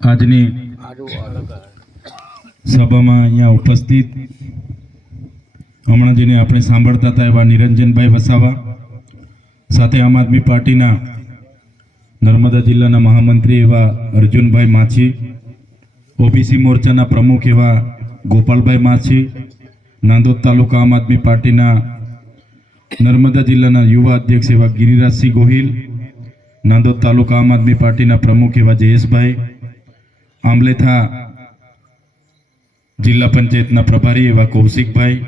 આજની સભામાં અહીંયા ઉપસ્થિત હમણાં જેને આપણે સાંભળતા હતા એવા નિરંજનભાઈ વસાવા, સાથે આમ આદમી પાર્ટીના નર્મદા જિલ્લાના મહામંત્રી એવા અર્જુનભાઈ માછી, ઓબીસી મોરચાના પ્રમુખ એવા ગોપાલભાઈ માછી, નાંદોદ તાલુકા આમ આદમી પાર્ટીના નર્મદા જિલ્લાના યુવા અધ્યક્ષ એવા ગિરિરાજસિંહ ગોહિલ, નાંદોદ તાલુકા આમ આદમી પાર્ટીના પ્રમુખ એવા જયેશભાઈ આંબલેથા જિલ્લા પંચાયતના પ્રભારી એવા કૌશિકભાઈ,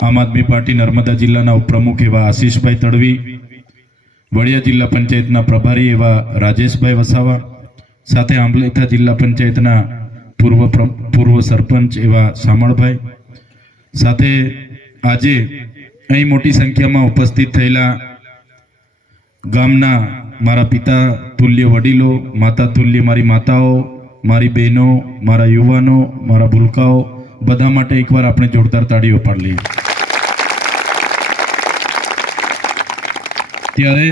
આમ આદમી પાર્ટી નર્મદા જિલ્લાના ઉપપ્રમુખ એવા આશીષભાઈ તડવી, વડિયા જિલ્લા પંચાયતના પ્રભારી એવા રાજેશભાઈ વસાવા, સાથે આંબલેથા જિલ્લા પંચાયતના પૂર્વ પ્ર- પૂર્વ સરપંચ એવા શામળભાઈ સાથે આજે અહીં મોટી સંખ્યામાં ઉપસ્થિત થયેલા ગામના મારા પિતા તુલ્ય વડીલો, માતા તુલ્ય મારી માતાઓ, મારી બહેનો, મારા યુવાનો, મારા ભૂલકાઓ, બધા માટે એકવાર આપણે જોરદાર તાળીઓ પાડી લઈએ ત્યારે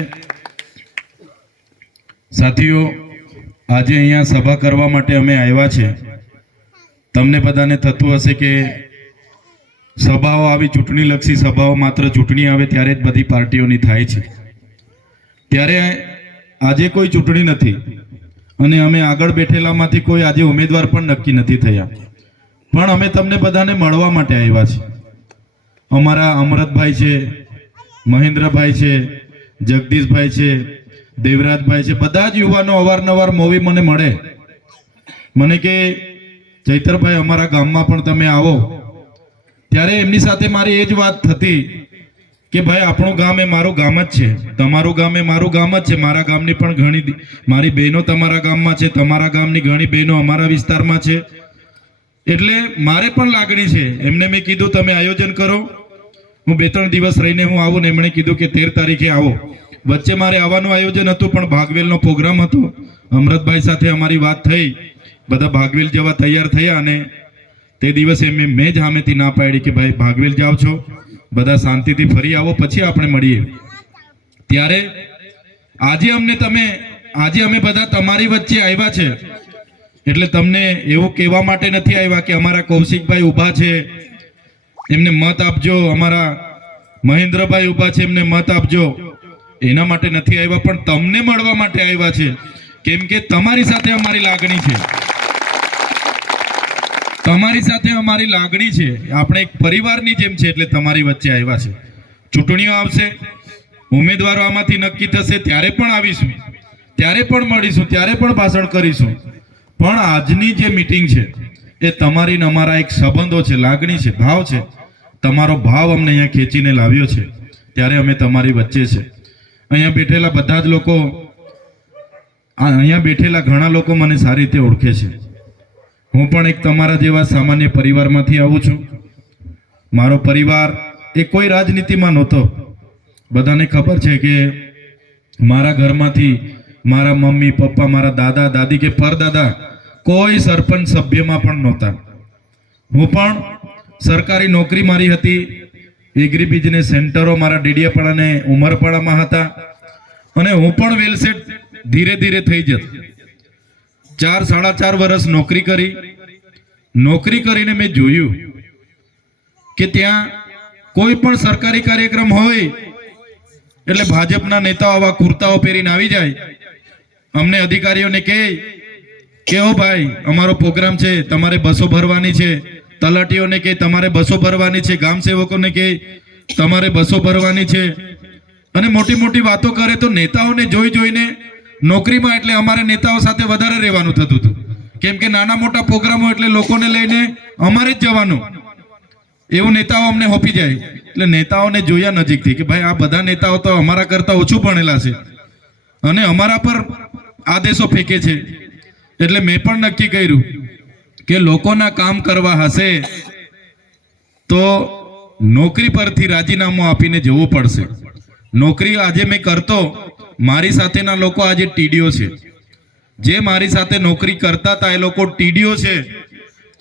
સાથીઓ, આજે અહીંયા સભા કરવા માટે અમે આવ્યા છે. તમને બધાને થતું હશે કે સભાઓ આવી ચૂંટણીલક્ષી સભાઓ માત્ર ચૂંટણી આવે ત્યારે જ બધી પાર્ટીઓની થાય છે. ત્યારે આજે કોઈ ચૂંટણી નથી. અને અમે આગળ બેઠેલામાંથી કોઈ આજે ઉમેદવાર પણ નક્કી નથી થયા. પણ અમે તમને બધાને મળવા માટે આવ્યા છીએ. અમારા અમરતભાઈ છે, મહેન્દ્રભાઈ છે, જગદીશભાઈ છે, દેવરાજભાઈ છે, બધા જ યુવાનો અવારનવાર મોવી મને મળે. મને કે, ચૈતરભાઈ, અમારા ગામમાં પણ તમે આવો. ત્યારે એમની સાથે મારી એ જ વાત થતી કે ભાઈ, આપણું ગામ એ મારું ગામ જ છે. તમારું ગામ એ મારું ગામ જ છે. મારા ગામની પણ ઘણી મારી બહેનો તમારા ગામમાં છે. તમારા ગામની ઘણી બહેનો અમારા વિસ્તારમાં છે. એટલે મારે પણ લાગણી છે. એમને મેં કીધું, તમે આયોજન કરો. હું બે ત્રણ દિવસ રહીને હું આવું ને એમણે કીધું કે તેર તારીખે આવો. વચ્ચે મારે આવવાનું આયોજન હતું, પણ ભાગવેલનો પ્રોગ્રામ હતો. અમૃતભાઈ સાથે અમારી વાત થઈ. બધા ભાગવેલ જવા તૈયાર થયા અને તે દિવસે મેં જ સામેથી ના પાડી કે ભાઈ ભાગવેલ જાઓ છો. બધા શાંતિથી ફરી આવો, પછી આપણે મળીએ. ત્યારે આજે અમને તમે, આજે અમે બધા તમારી વચ્ચે આવ્યા છે. એટલે તમને એવું કહેવા માટે નથી આવ્યા કે અમારા કૌશિકભાઈ ઊભા છે. એમને મત આપજો, અમારા મહેન્દ્રભાઈ ઊભા છે, એમને મત આપજો. એના માટે નથી આવ્યા, પણ તમને મળવા માટે આવ્યા છે. કેમ કે તમારી સાથે અમારી લાગણી છે. તમારી સાથે અમારી લાગણી છે. આપણે એક પરિવારની જેમ છે એટલે તમારી વચ્ચે આવ્યા છે. ચૂંટણીઓ આવશે. ઉમેદવારો આમાંથી નક્કી થશે. ત્યારે પણ આવીશું. ત્યારે પણ મળીશું. ત્યારે પણ ભાષણ કરીશું. પણ આજની જે મિટિંગ છે, એ તમારી અમારા એક સંબંધો છે, લાગણી છે, ભાવ છે. તમારો ભાવ અમને અહીંયા ખેંચીને લાવ્યો છે. ત્યારે અમે તમારી વચ્ચે છે. અહીંયા બેઠેલા બધા જ લોકો અહીંયા બેઠેલા ઘણા લોકો મને સારી રીતે ઓળખે છે. હું પણ એક તમારા જેવા સામાન્ય પરિવારમાંથી આવું છું. મારો પરિવાર એ કોઈ રાજનીતિમાં નહોતો. બધાને ખબર છે કે મારા ઘરમાંથી મારા મમ્મી, પપ્પા, મારા દાદા, દાદી કે પરદાદા કોઈ સરપંચ સભ્યમાં પણ નહોતા. હું પણ સરકારી નોકરી મારી હતી. એગ્રી બિઝનેસ સેન્ટરો મારા ડેડિયાપાડા અને ઉમરપાડામાં હતા. અને હું પણ વેલસેટ ધીરે ધીરે થઈ જત. ચાર સાડા ચાર વર્ષ નોકરી કરી. નોકરી કરીને મેં જોયું કે ત્યાં કોઈ પણ સરકારી કાર્યક્રમ હોય એટલે ભાજપના નેતાઓ આવા કુર્તાઓ પહેરીને આવી જાય. અમને અધિકારીઓને કહે કે હો ભાઈ, અમારો પ્રોગ્રામ છે, તમારે બસો ભરવાની છે. તલાટીઓને કહે, તમારે બસો ભરવાની છે. ગામ સેવકોને કહે, તમારે બસો ભરવાની છે. અને મોટી મોટી વાતો કરે તો નેતાઓને જોઈ જોઈને નોકરીમાં એટલે અમારે નેતાઓ સાથે વધારે રહેવાનું થતું હતું. કેમ કે નાના મોટા પ્રોગ્રામો એટલે લોકોને લઈને અમારે જ જવાનું. એવું નેતાઓ અમને હોપી જાય. એટલે નેતાઓને જોયા નજીકથી કે ભાઈ આ બધા નેતાઓ તો અમારા કરતા ઓછું ભણેલા છે. અને અમારા પર આદેશો ફેંકે છે. એટલે મેં પણ નક્કી કર્યું કે લોકોના કામ કરવા હશે તો નોકરી પરથી રાજીનામું આપીને જવું પડશે. નોકરી આજે મેં કરતો મારી સાથેના લોકો આજે ટીડીઓ છે. જે મારી સાથે નોકરી કરતા હતા એ લોકો ટીડીઓ છે.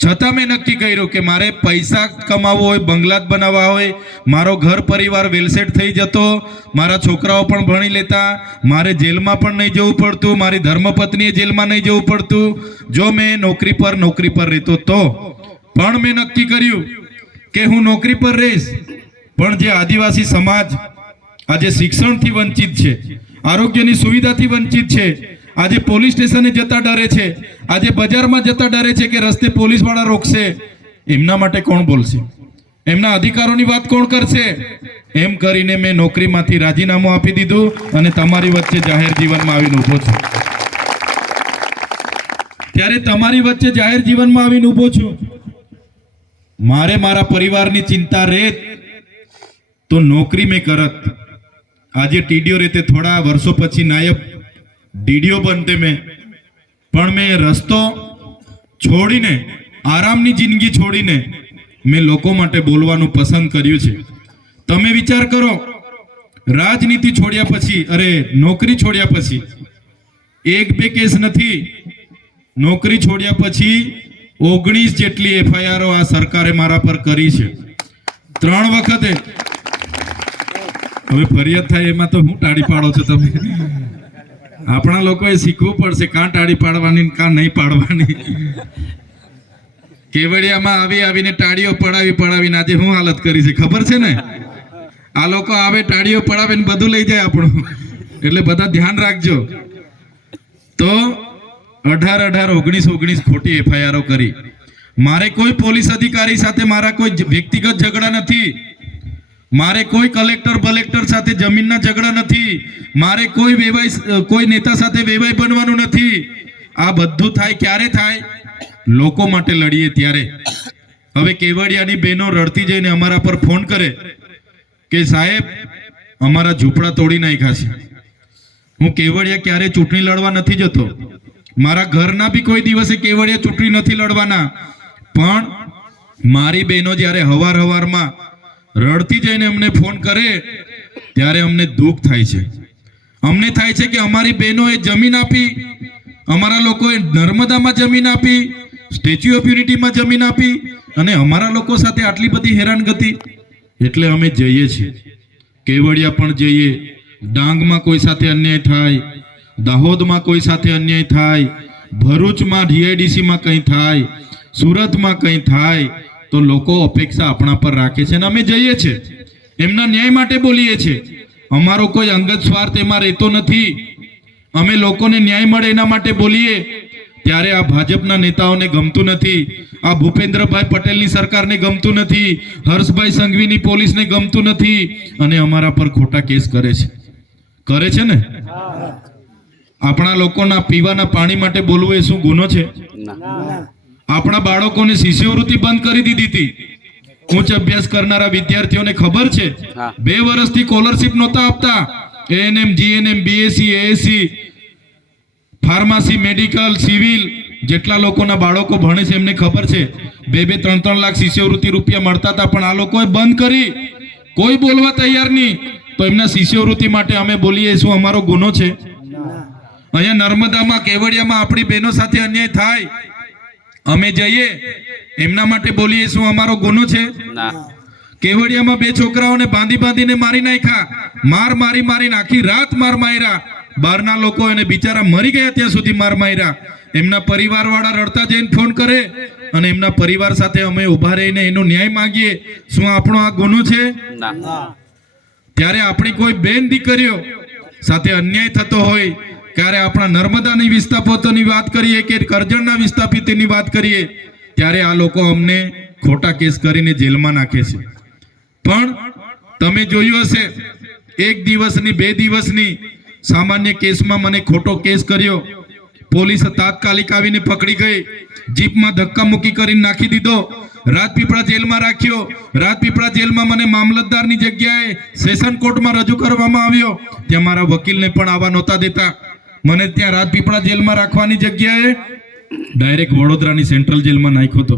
છતાં મેં નક્કી કર્યું કે મારે પૈસા કમાવવો હોય બંગલા બનાવવા હોય, મારો ઘર પરિવાર વેલસેટ થઈ જતો, મારા છોકરાઓ પણ ભણી લેતા, મારે જેલમાં પણ નહીં જવું પડતું, મારી ધર્મપત્નીએ જેલમાં નહીં જવું પડતું. જો મેં નોકરી પર નોકરી પર રહેતો તો. પણ મેં નક્કી કર્યું કે હું નોકરી પર રહીશ. પણ જે આદિવાસી સમાજ આજે શિક્ષણથી વંચિત છે આરોગ્યની સુવિધાથી વંચિત છે. આજે પોલીસ સ્ટેશને જતા ડરે છે. આજે બજારમાં જતા ડરે છે કે રસ્તે પોલીસવાળા રોકશે. એમના માટે કોણ બોલશે? એમના અધિકારોની વાત કોણ કરશે? એમ કરીને મેં નોકરીમાંથી રાજીનામું આપી દીધું અને તમારી વચ્ચે જાહેર જીવનમાં આવીને ઊભો છું. ત્યારે તમારી વચ્ચે જાહેર જીવનમાં આવીને ઊભો છું. મારે મારા પરિવારની ચિંતા રહેત તો નોકરી મેં કરત. આજે ટીડીઓ રીતે થોડા વર્ષો પછી નાયબ ડીડીઓ બનતે મેં. પણ મેં રસ્તો છોડીને, આરામની જિંદગી છોડીને મેં લોકો માટે બોલવાનું પસંદ કર્યું છે. તમે વિચાર કરો, રાજનીતિ છોડ્યા પછી, અરે નોકરી છોડ્યા પછી, એક બે કેસ નથી, નોકરી છોડ્યા પછી ઓગણીસ જેટલી એફઆઈઆરો આ સરકારે મારા પર કરી છે. ત્રણ વખતે હવે ફરિયાદ થાય એમાં તો હું ટાળી પાડો છો તમે? આપણા લોકોએ શીખવું પડશે કાં ટાળી પાડવાની કાં નહીં પાડવાની. કેવડિયામાં આવી આવીને ટાળીઓ પડાવી પડાવીને આજે હું હાલત કરી છે? ખબર છે ને? આ લોકો આવે ટાળીઓ પડાવીને બધું લઈ જાય આપણું. એટલે બધા ધ્યાન રાખજો. તો અઢાર અઢાર ઓગણીસ ઓગણીસ ખોટી એફઆઈઆરો કરી. મારે કોઈ પોલીસ અધિકારી સાથે મારા કોઈ વ્યક્તિગત ઝઘડા નથી. મારે કોઈ કલેક્ટર કલેક્ટર સાથે જમીનના ઝઘડા નથી. મારે કોઈ વેવાય કોઈ નેતા સાથે વેવાય બનવાનું નથી. આ બધું થાય ક્યારે થાય? લોકો માટે લડીએ ત્યારે. હવે કેવડિયાની બહેનો રડતી જઈને અમારા પર ફોન કરે કે સાહેબ, અમારા ઝૂંપડા તોડી નાખ્યા છે. હું કેવડિયા ક્યારે ચૂંટણી લડવા નથી જતો? મારા ઘરના બી કોઈ દિવસે કેવડિયા ચૂંટણી નથી લડવાના. પણ મારી બહેનો જ્યારે હવાર હવારમાં રડતી જઈને અમને ફોન કરે, ત્યારે અમને દુઃખ થાય છે. અમને થાય છે કે અમારી બહેનોએ જમીન આપી, અમારા લોકોએ નર્મદામાં જમીન આપી, સ્ટેચ્યુ ઓફ યુનિટીમાં જમીન આપી, અને અમારા લોકો સાથે આટલી બધી હેરાનગતિ. એટલે અમે જઈએ છીએ. કેવડિયા પણ જઈએ. ડાંગમાં કોઈ સાથે અન્યાય થાય, દાહોદમાં કોઈ સાથે અન્યાય થાય, ભરૂચમાં ડીઆઈડીસીમાં કંઈ થાય, સુરતમાં કંઈ થાય તો લોકો અપેક્ષા આપણા પર રાખે છે અને અમે જઈએ છીએ. એમના ન્યાય માટે બોલીએ છીએ. અમારો કોઈ અંગત સ્વાર્થ એમાં રહેતો નથી. અમે લોકોને ન્યાય મળે એના માટે બોલીએ. ત્યારે આ ભાજપના નેતાઓને ગમતું નથી. આ ભૂપેન્દ્રભાઈ પટેલની સરકારને ગમતું નથી. હર્ષભાઈ સંઘવીની પોલીસને ગમતું નથી. અને અમારા પર ખોટા કેસ કરે છે. કરે છે ને? આપણા લોકોના પીવાના પાણી માટે બોલવું એ શું ગુનો છે? આપણા બાળકોને શિષ્યવૃત્તિ બંધ કરી દીધી હતી. ઉચ્ચ અભ્યાસ કરનારા વિદ્યાર્થીઓને ખબર છે? બે વર્ષથી સ્કોલરશિપ નહોતા આપતા. ANM GNM BSc ASc pharmacy medical civil જેટલા લોકોના બાળકો ભણે છે એમને ખબર છે. બે બે ત્રણ ત્રણ લાખ શિષ્યવૃત્તિ રૂપિયા મળતા હતા પણ આ લોકોએ બંધ કરી. કોઈ બોલવા તૈયાર નહીં. તો એમના શિષ્યવૃત્તિ માટે અમે બોલીએ શું અમારો ગુનો છે? અહીંયા નર્મદામાં કેવડિયામાં આપણી બહેનો સાથે અન્યાય થાય. અમે જઈએ એમના માટે બોલીએ શું અમારો ગુનો છે? કેવડિયામાં બે છોકરાઓને બાંધી બાંધીને મારી નાખ્યા. માર મારી મારીને આખી રાત માર માર્યા. બહારના લોકો એને બિચારા મરી ગયા ત્યાં સુધી માર માર્યા. એમના પરિવાર વાળા રડતા જઈને ફોન કરે અને એમના પરિવાર સાથે અમે ઊભા રહીને એનો ન્યાય માંગીએ. શું આપણો આ ગુનો છે? ત્યારે આપણી કોઈ બેન દીકરીઓ સાથે અન્યાય થતો હોય ત્યારે આપણા નર્મદાની વિસ્થાપતોની વાત કરીએ કે કરજણના વિસ્થાપિતની વાત કરીએ, ત્યારે આ લોકો અમને ખોટા કેસ કરીને જેલમાં નાખે છે. પણ તમે જોયું હશે, એક દિવસની, બે દિવસની સામાન્ય કેસમાં મને ખોટો કેસ કર્યો. પોલીસ તાત્કાલિક આવીને પકડી ગઈ, જીપમાં ધક્કા મૂકી કરીને નાખી દીધો. રાજપીપળા જેલમાં રાખ્યો. રાજપીપળા જેલમાં મને મામલતદારની જગ્યાએ સેશન કોર્ટમાં રજૂ કરવામાં આવ્યો. ત્યાં મારા વકીલને પણ આવા નહોતા દેતા. મને ત્યાં રાજપીપળા જેલમાં રાખવાની જગ્યાએ ડાયરેક્ટ વડોદરાની સેન્ટ્રલ જેલમાં નાખ્યો હતો.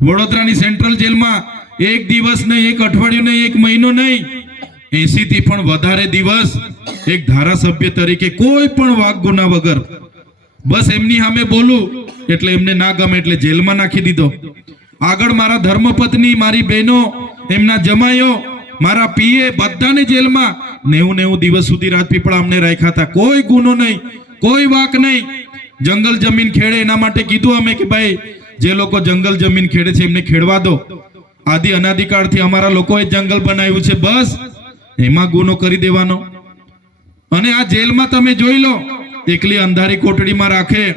વડોદરાની સેન્ટ્રલ જેલમાં એક દિવસ નહીં, એક અઠવાડિયું નહીં, એક મહિનો નહીં એસી થી પણ વધારે દિવસ એક ધારાસભ્ય તરીકે કોઈ પણ વાક ગુના વગર, બસ એમની સામે બોલું, એટલે એમને ના ગમે એટલે જેલમાં નાખી દીધો. આગળ મારા ધર્મપત્ની, મારી બહેનો, એમના જમાઈઓ મારા પીએ બધાને જેલમાં નેવું નેવું દિવસ સુધી રાજપીપળા અમને રાખ્યા હતા. કોઈ ગુનો નહીં, કોઈ વાક નહીં. જંગલ જમીન ખેડે એના માટે કીધું અમે કે ભાઈ, જે લોકો જંગલ જમીન ખેડે છે એમને ખેડવા દો. આદિ અનાદિકાળથી અમારા લોકોએ જંગલ બનાવ્યું છે, બસ. એમાં ગુનો કરી દેવાનો. અને આ જેલમાં તમે જોઈ લો, એકલી અંધારી કોટડીમાં રાખે,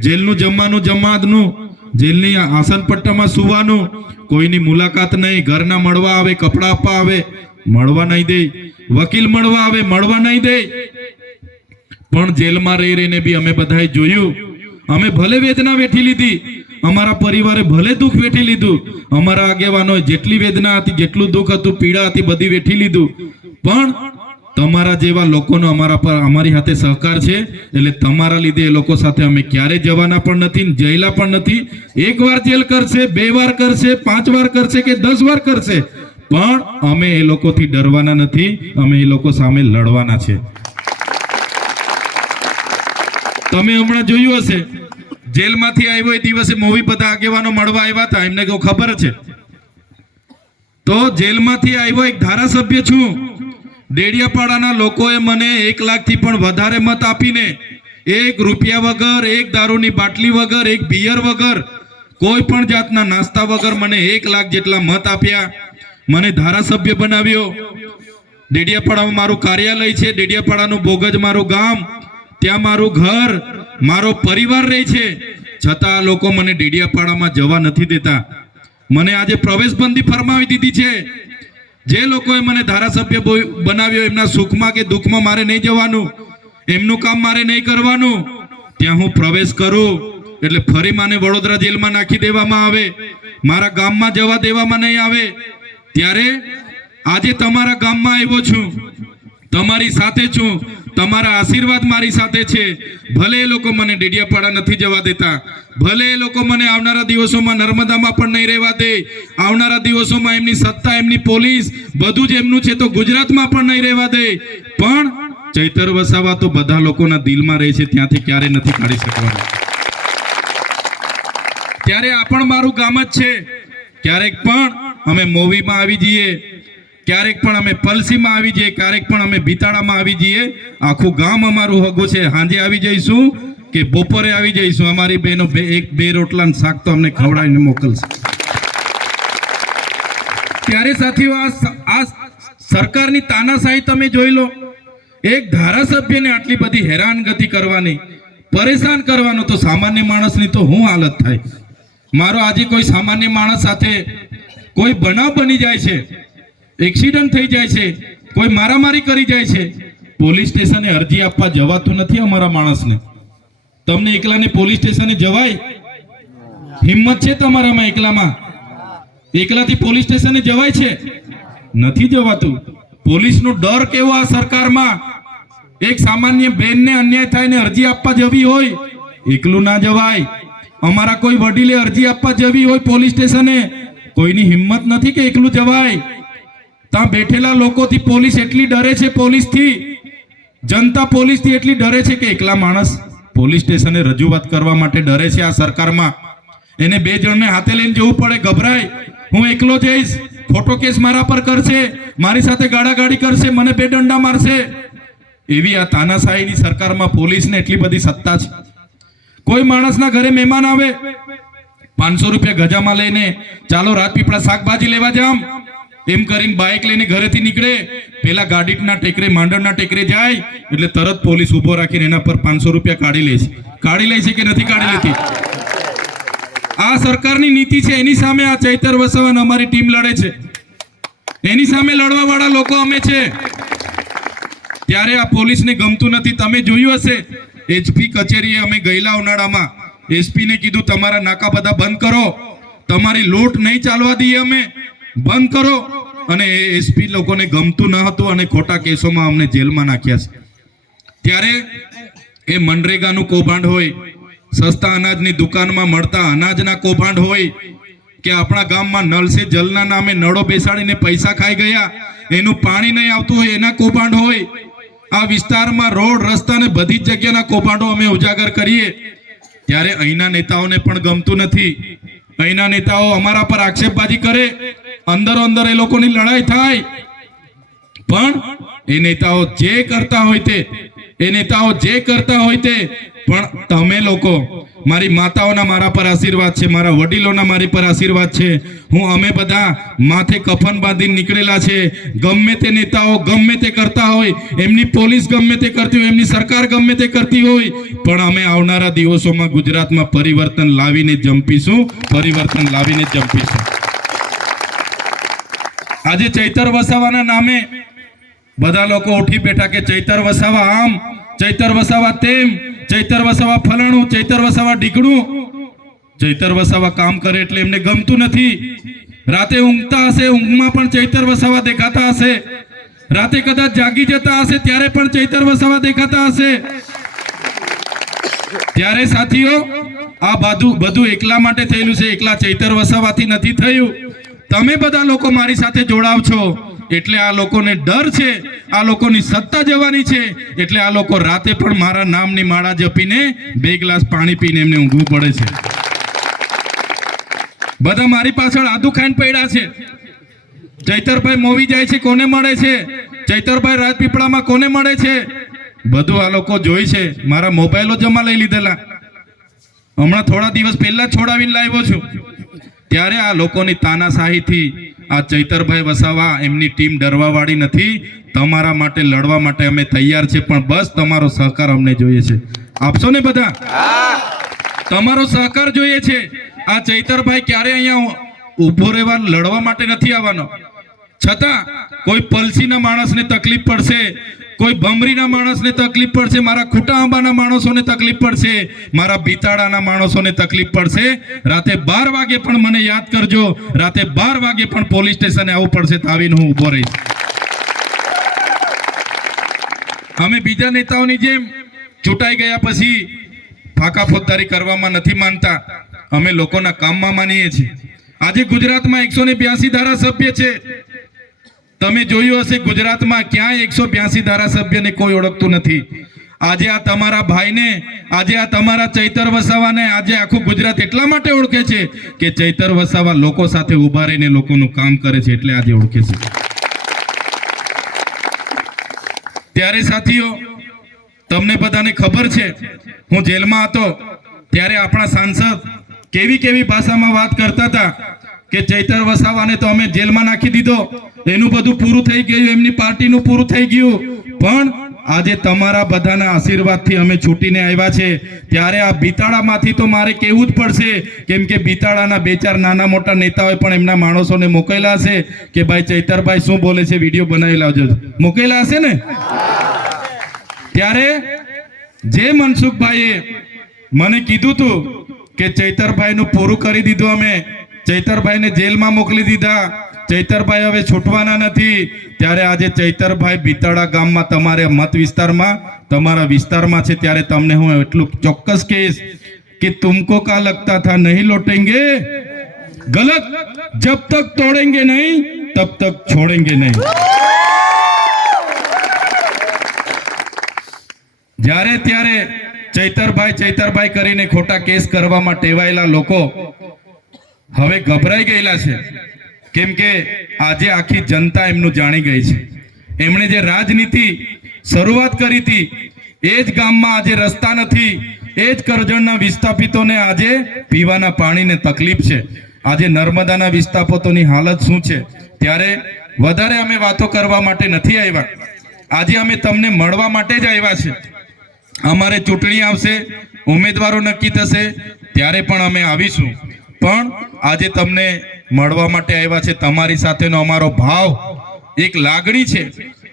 જેલનું જમવાનું, જમાતનું જેલની આસન પટ્ટામાં સુવાનું. કોઈની મુલાકાત નહીં. ઘરના મળવા આવે, કપડાં આપવા આવે, મળવા નહીં દે. વકીલ મળવા આવે, મળવા નહીં દે. પણ જેલમાં રહી રહીને બી અમે બધાએ જોયું. અમે ભલે વેદના વેઠી લીધી. અમારા પરિવારે ભલે દુઃખ વેઠી લીધું. અમારા આગેવાનોએ જેટલી વેદના હતી, જેટલું દુઃખ હતું, પીડા હતી, બધી વેઠી લીધું. પણ તમારા જેવા લોકોનો અમારા પર અમારી સાથે સહકાર છે. એટલે તમારા લીધે એ લોકો સાથે અમે ક્યારે જવાના પણ નથી જયેલા પણ નથી. એક વાર જેલ કરશે, બે વાર કરશે, પાંચ વાર કરશે કે દસ વાર કરશે. પણ અમે એ લોકોથી ડરવાના નથી. અમે એ લોકો સામે લડવાના છે. તમે હમણાં જોયું હશે, જેલમાંથી આવ્યો એ દિવસે મોવી બધા આગેવાનો મળવા આવ્યા હતા. એમને ખબર છે? તો જેલમાંથી આવ્યો એક ધારાસભ્ય છું. ડેડિયાપાડાના લોકોએ મને એક લાખથી પણ વધારે મત આપીને એક રૂપિયા વગર, એક દારૂની બાટલી વગર, એક બિયર વગર, કોઈ પણ જાતના નાસ્તા વગર મને એક લાખ જેટલા મત આપ્યા. મને ધારાસભ્ય બનાવ્યો. ડેડિયાપાડામાં મારું કાર્યાલય છે. ડેડિયાપાડાનું બોગજ મારું ગામ. ત્યાં મારું ઘર, મારો પરિવાર રહે છે. છતાં લોકો મને ડેડિયાપાડામાં જવા નથી દેતા. મને આજે પ્રવેશબંધી ફરમાવી દીધી છે. જે લોકોએ મને ધારાસભ્ય બનાવ્યો એમના સુખમાં કે દુઃખમાં મારે નહીં જવાનું, એમનું કામ મારે નહીં કરવાનું, ત્યાં હું પ્રવેશ કરું, એટલે ફરી માને વડોદરા જેલમાં નાખી દેવામાં આવે, મારા ગામમાં જવા દેવામાં નહીં આવે. ત્યારે આજે તમારા ગામમાં આવ્યો છું, તમારી સાથે છું તમારા આશીર્વાદ મારી સાથે છે. ભલે એ લોકો મને ડેડિયાપાડા નથી જવા દેતા. ભલે એ લોકો મને આવનારા દિવસોમાં નર્મદામાં પણ નહીં રહેવા દે. આવનારા દિવસોમાં એમની સત્તા, એમની પોલીસ બધું જ એમનું છે તો ગુજરાતમાં પણ નહીં રહેવા દે. પણ ચૈતર વસાવા તો બધા લોકોના દિલમાં રહે છે, ત્યાંથી ક્યારે નથી કાઢી શકવાના. ત્યારે આ પણ મારું ગામ જ છે. ક્યારેક પણ અમે મોવીમાં આવી જઈએ. ક્યારેક પણ અમે પલસીમાં આવી જઈએ, ક્યારેક પણ અમે ભીતાળામાં આવી જઈએ. આખું ગામ અમારું હગું છે. સાંજે આવી જઈશું કે બપોરે આવી જઈશું. અમારી બહેનો બે એક બે રોટલાનું શાક તો અમને ખવડાવીને મોકલશે. ત્યારે સાથીઓ આ સરકારની તાનાશાહી તમે જોઈ લો. એક ધારાસભ્યને આટલી બધી હેરાનગતિ કરવાની, પરેશાન કરવાનો તો સામાન્ય માણસની તો હું હાલત થાય. મારો આજે કોઈ સામાન્ય માણસ સાથે કોઈ બનાવ બની જાય છે એક્સિડન્ટ થઈ જાય છે, કોઈ મારામારી કરી જાય છે, પોલીસ સ્ટેશને અરજી આપવા જવાતું નથી અમારા માણસને. તમને એકલાને પોલીસ સ્ટેશને જવાય? હિંમત છે તમારામાં એકલામાં? એકલાથી પોલીસ સ્ટેશને જવાય છે? નથી જવાતું. પોલીસનો ડર કેવો આ સરકારમાં? એક સામાન્ય બેનને અન્યાય થાય ને અરજી આપવા જવી હોય, એકલું ના જવાય. અમારા કોઈ વડીલે અરજી આપવા જવી હોય પોલીસ સ્ટેશને? કોઈની હિંમત નથી કે એકલું જવાય? ત્યાં બેઠેલા લોકોથી પોલીસ એટલી ડરે છે પોલીસથી? જનતા પોલીસથી એટલી ડરે છે કે એકલા માણસ પોલીસ સ્ટેશને રજૂઆત કરવા માટે ડરે છે આ સરકારમાં? એને બે જણને હાથે લઈને જવું પડે, ગભરાય. હું એકલો જઈશ. ખોટો કેસ મારા પર કરશે. મારી સાથે ગાડાગાડી કરશે. મને બે દંડા મારશે. એવી આ તાનાશાહીની સરકારમાં પોલીસને એટલી બધી સત્તા છે. કોઈ માણસના ઘરે મહેમાન આવે? પાંચસો રૂપિયા ગજામાં લઈને, ચાલો રાજપીપળા શાકભાજી લેવા જામ. એમ કરીને બાઇક લઈને ઘરેથી નીકળે. પેલા ગાડીના ટેકરે, માંડળના ટેકરે જાય, એટલે તરત પોલીસ ઊભો રાખીને એના પર પાંચસો રૂપિયા કાઢી લે છે. કાઢી લે છે કે નથી કાઢી લેતી? આ સરકારની નીતિ છે, એની સામે આ ચૈતર વસાવન અમારી ટીમ લડે છે. એની સામે લડવા વાળા લોકો અમે છે. ત્યારે આ પોલીસને ગમતું નથી. તમે જોયું હશે, એચપી કચેરીએ અમે ગયેલા ઉનાળામાં. એસપીને કીધું, તમારા નાકા બધા બંધ કરો. તમારી લૂંટ નહીં ચાલવા દઈએ અમે. બંધ કરો. અને એ એસપી લોકોને ગમતું ન હતું અને ખોટા કેસોમાં અમને જેલમાં નાખ્યા છે. ત્યારે એ મનરેગાનું કૌભાંડ હોય, સસ્તા અનાજની દુકાનમાં મળતા અનાજના કૌભાંડ હોય, કે આપણા ગામમાં નળ સે જલના નામે નળો બેસાડીને પૈસા ખાઈ ગયા, એનું પાણી નહીં આવતું હોય, એના કૌભાંડ હોય, આ વિસ્તારમાં રોડ, રસ્તા ને બધી જ જગ્યાના કૌભાંડો અમે ઉજાગર કરીએ. ત્યારે અહીંના નેતાઓને પણ ગમતું નથી. અહીંના નેતાઓ અમારા પર આક્ષેપબાજી કરે અંદરો અંદર એ લોકોની લડાઈ થાય. પણ એ નેતાઓ જે કરતા હોય તે, એ નેતાઓ જે કરતા હોય તે, પણ તમે લોકો, મારી માતાઓના મારા પર આશીર્વાદ છે, મારા વડીલોના મારી પર આશીર્વાદ છે. હું અમે બધા માથે કફન બાંધીને નીકળેલા છે. ગમે તે નેતાઓ ગમે તે કરતા હોય, એમની પોલીસ ગમે તે કરતી હોય, એમની સરકાર ગમે તે કરતી હોય, પણ અમે આવનારા દિવસોમાં ગુજરાતમાં પરિવર્તન લાવીને જંપીશું, પરિવર્તન લાવીને જંપીશું. આજે ચૈતર વસાવાના નામે બધા લોકો ઉઠી બેઠા કે ચૈતર વસાવા આમ, ચૈતર વસાવા તેમ, ચૈતર વસાવા ફલાણું, ચૈતર વસાવા ઢીકણું. ચૈતર વસાવા કામ કરે એટલે એમને ગમતું નથી. રાતે ઊંઘતા હશે, ઊંઘમાં પણ ચૈતર વસાવા દેખાતા હશે. રાતે કદાચ જાગી જતા હશે, ત્યારે પણ ચૈતર વસાવા દેખાતા હશે. ત્યારે સાથીઓ, આ બધું બધું એકલા માટે થયેલું છે. એકલા ચૈતર વસાવાથી નથી થયું. તમે બધા લોકો મારી સાથે જોડાવ છો. એટલે આ લોકોને ડર છે. આ લોકોની સત્તા જવાની છે. એટલે આ લોકો રાતે પણ મારા નામની માળા જપીને બે ગ્લાસ પાણી પીને એમને ઊંઘવું પડે છે. બધા મારી પાછળ આદુ ખાઈને પડ્યા છે. ચૈતરભાઈ મોવી જાય છે, કોને મળે છે? ચૈતરભાઈ રાજપીપળામાં કોને મળે છે? બધું આ લોકો જોઈ છે. મારા મોબાઈલો જમા લઈ લીધેલા. હમણાં થોડા દિવસ પહેલા છોડાવીને લાવ્યો છું. ત્યારે આ લોકોની તાનાશાહીથી આ ચૈતરભાઈ વસાવા એમની ટીમ ડરવાવાળી નથી. તમારા માટે, લડવા માટે અમે તૈયાર છે, પણ બસ તમારો સહકાર અમને જોઈએ છે. આપશો ને બધા? તમારો સહકાર જોઈએ છે. આ ચૈતરભાઈ ક્યારે અહીંયા ઊભો રહેવા, લડવા માટે નથી આવવાનો? છતાં કોઈ પલસીના માણસને તકલીફ પડશે કોઈ ભમરીના માણસને તકલીફ પડશે, મારા ખૂટા આંબાના માણસોને તકલીફ પડશે, મારા બિતાડાના માણસોને તકલીફ પડશે. રાતે બાર વાગે પણ મને યાદ કરજો, રાતે બાર વાગે પણ પોલીસ સ્ટેશને આવવું પડશે તો આવીને હું ઊભો રહીશ. અમે બીજા નેતાઓની જેમ ચૂંટાઈ ગયા પછી ફાકા ફોજદારી કરવામાં નથી માનતા. અમે લોકોના કામમાં માનીએ છીએ. આજે ગુજરાતમાં એકસો ને બ્યાસી ધારાસભ્ય છે. તમે જોયું હશે ગુજરાતમાં ક્યાંય એકસો બ્યાસી ધારાસભ્યને કોઈ ઓળખતું નથી. આજે આ તમારા ભાઈને, આજે આ તમારા ચૈતર વસાવાને આજે આખું ગુજરાત એટલા માટે ઓળખે છે કે ચૈતર વસાવા લોકો સાથે ઊભા રહીને લોકોનું કામ કરે છે એટલે આજે ઓળખે છે. ત્યારે સાથીઓ, તમને બધાને ખબર છે, હું જેલમાં હતો, ત્યારે આપણા સાંસદ કેવી કેવી ભાષામાં વાત કરતા હતા કે ચૈતર વસાવાને તો અમે જેલમાં નાખી દીધો. એનું બધું પૂરું થઈ ગયું, એમની પાર્ટીનું પૂરું થઈ ગયું. પણ આજે તમારા બધાના આશીર્વાદથી અમે છૂટીને આવ્યા છે. ત્યારે આ બિતાડામાંથી તો મારે કહેવું જ પડશે, કેમ કે બિતાડાના બે ચાર નાના મોટા નેતાઓએ પણ એમના માણસોને મોકલેલા હશે કે ભાઈ ચૈતરભાઈ શું બોલે છે, વીડિયો બનાવી લાવજો. મોકલેલા હશે ને? ત્યારે જે મનસુખભાઈએ મને કીધું તું કે ચૈતરભાઈનું પૂરું કરી દીધું અમે ચૈતરભાઈને જેલમાં મોકલી દીધા. ચૈતરભાઈ હવે છૂટવાના નથી. ત્યારે આજે ચૈતરભાઈ બિતાડા ગામમાં તમારે મત વિસ્તારમાં, તમારા વિસ્તારમાં છે ત્યારે તમને હું એટલું ચોક્કસ કહીશ કે તુમકો કા લગતા થા? નહીં લોટેંગે? ગલત? જબ તક તોડેંગે નહીં, તબ તક છોડેંગે નહીં. જ્યારે ત્યારે ચૈતરભાઈ ચૈતરભાઈ કરીને ખોટા કેસ કરવામાં ટેવાયેલા લોકો હવે ગભરાઈ ગયેલા છે. કેમ કે આજે આખી જનતા એમનું જાણી ગઈ છે. એમણે જે રાજનીતિ શરૂઆત કરી હતી, એ જ ગામમાં આજે રસ્તા નથી, એ જ કરજણના વિસ્થાપિતોને આજે પીવાના પાણીને તકલીફ છે. આજે નર્મદાના વિસ્થાપિતોની હાલત શું છે? ત્યારે વધારે અમે વાતો કરવા માટે નથી આવ્યા. આજે અમે તમને મળવા માટે જ આવ્યા છે. અમારે ચૂંટણી આવશે, ઉમેદવારો નક્કી થશે, ત્યારે પણ અમે આવીશું. પણ આજે તમને મળવા માટે આવ્યા છે. તમારી સાથેનો અમારો ભાવ એક લાગણી છે.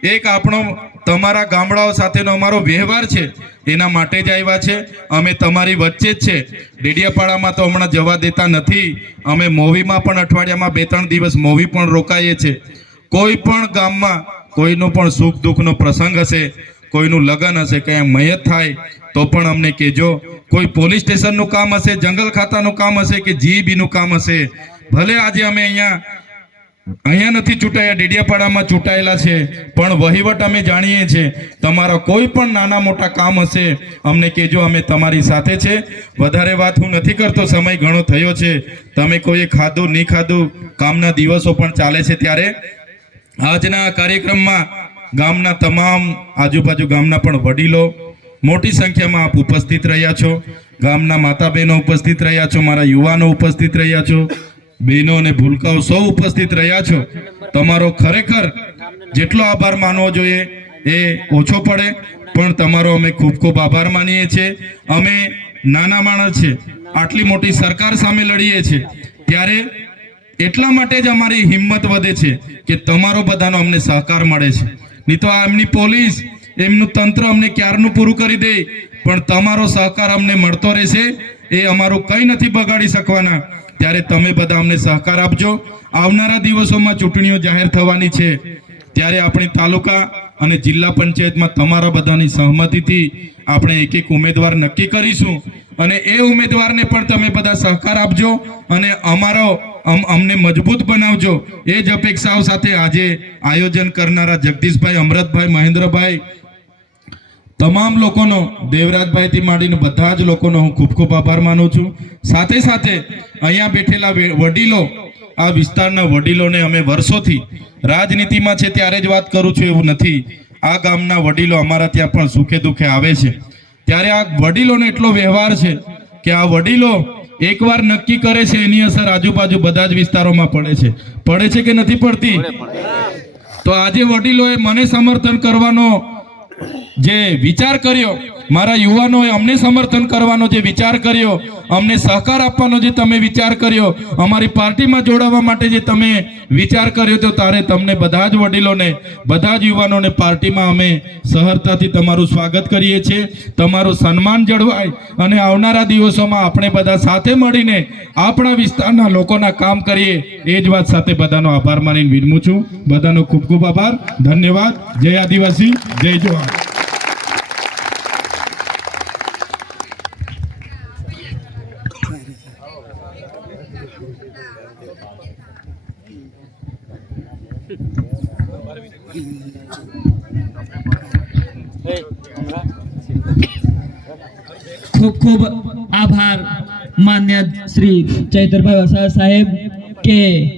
એક આપણો, તમારા ગામડાઓ સાથેનો અમારો વ્યવહાર છે. એના માટે જ આવ્યા છે. અમે તમારી વચ્ચે જ છે. ડેડિયાપાડામાં તો હમણાં જવા દેતા નથી. અમે મોવીમાં પણ અઠવાડિયામાં બે ત્રણ દિવસ મોવી પણ રોકાઈએ છીએ કોઈ પણ ગામમાં કોઈનો પણ સુખ દુઃખનો પ્રસંગ હશે કોઈનું લગ્ન હશે કે મયત થાય, તો પણ અમને કહેજો. કોઈ પોલીસ સ્ટેશનનું કામ હશે, જંગલ ખાતાનું કામ હશે કે જીઈબીનું કામ હશે? ભલે આજે અમે અહીંયા અહીંયા નથી ચૂંટાયા, ડેડિયાપાડામાં ચૂંટાયેલા છે, પણ વહીવટ અમે જાણીએ છીએ. તમારા કોઈ પણ નાના મોટા કામ હશે, અમને કહેજો, અમે તમારી સાથે છે. વધારે વાત હું નથી કરતો, સમય ઘણો થયો છે. તમે કોઈએ ખાધું, નહીં ખાધું, કામના દિવસો પણ ચાલે છે ત્યારે. આજના કાર્યક્રમમાં ગામના તમામ આજુબાજુ ગામના પણ વડીલો મોટી સંખ્યામાં આપ ઉપસ્થિત રહ્યા છો. ગામના માતા બહેનો ઉપસ્થિત રહ્યા છો, મારા યુવાનો ઉપસ્થિત રહ્યા છો, બહેનો અને ભૂલકાઓ સૌ ઉપસ્થિત રહ્યા છો. તમારો ખરેખર જેટલો આભાર માનવો જોઈએ એ ઓછો પડે, પણ તમારો અમે ખૂબ ખૂબ આભાર માનીએ છીએ. અમે નાના માણસ છે, આટલી મોટી સરકાર સામે લડીએ છીએ. ત્યારે એટલા માટે જ અમારી હિંમત વધે છે કે તમારો બધાનો અમને સહકાર મળે છે. નહીં તો એમની પોલીસ, એમનું તંત્ર અમને ક્યારનું પૂરું કરી દે? પણ તમારો સહકાર અમને મળતો રહેશે, એ અમારું કંઈ નથી બગાડી શકવાના. ત્યારે તમે બધા અમને સહકાર આપજો. આવનારા દિવસોમાં ચૂંટણીઓ જાહેર થવાની છે. ત્યારે આપણી તાલુકા અને જિલ્લા પંચાયતમાં તમારા બધાની સહમતિથી આપણે એક એક ઉમેદવાર નક્કી કરીશું. અને એ ઉમેદવારને પણ તમે બધા સહકાર આપજો. અને અમારો અમ- અમને મજબૂત બનાવજો. એ જ અપેક્ષાઓ સાથે આજે આયોજન કરનારા જગદીશભાઈ, અમરતભાઈ, મહેન્દ્રભાઈ, તમામ લોકોનો, દેવરાજભાઈથી માંડીને બધા જ લોકોનો હું ખૂબ ખૂબ આભાર માનું છું. સાથે સાથે અહીંયા બેઠેલા વડીલો, આ વિસ્તારના વડીલોને અમે વર્ષોથી રાજનીતિમાં છે ત્યારે જ વાત કરું છું એવું નથી. આ ગામના વડીલો અમારા ત્યાં પણ સુખે દુઃખે આવે છે. ત્યારે આ વડીલોનો એટલો વ્યવહાર છે કે આ વડીલો એકવાર નક્કી કરે છે એની અસર આજુબાજુ બધા જ વિસ્તારોમાં પડે છે. પડે છે કે નથી પડતી? તો આજે વડીલોએ મને સમર્થન કરવાનો જે વિચાર કર્યો, મારા યુવાનોએ અમને સમર્થન કરવાનો જે વિચાર કર્યો, અમને સહકાર આપવાનો જે તમે વિચાર કર્યો, અમારી પાર્ટીમાં જોડાવા માટે જે તમે વિચાર કર્યો તો તારે તમને બધા જ વડીલોને, બધા જ યુવાનોને પાર્ટીમાં અમે સહરતાથી તમારું સ્વાગત કરીએ છીએ. તમારું સન્માન જળવાય અને આવનારા દિવસોમાં આપણે બધા સાથે મળીને આપણા વિસ્તારના લોકોના કામ કરીએ, એ જ વાત સાથે બધાનો આભાર માનીને વિનમું છું. બધાનો ખૂબ ખૂબ આભાર. ધન્યવાદ. જય આદિવાસી. જય જવાન. ખૂબ ખૂબ આભાર માન્ય શ્રી ચૈતરભાઈ વસાવા સાહેબ કે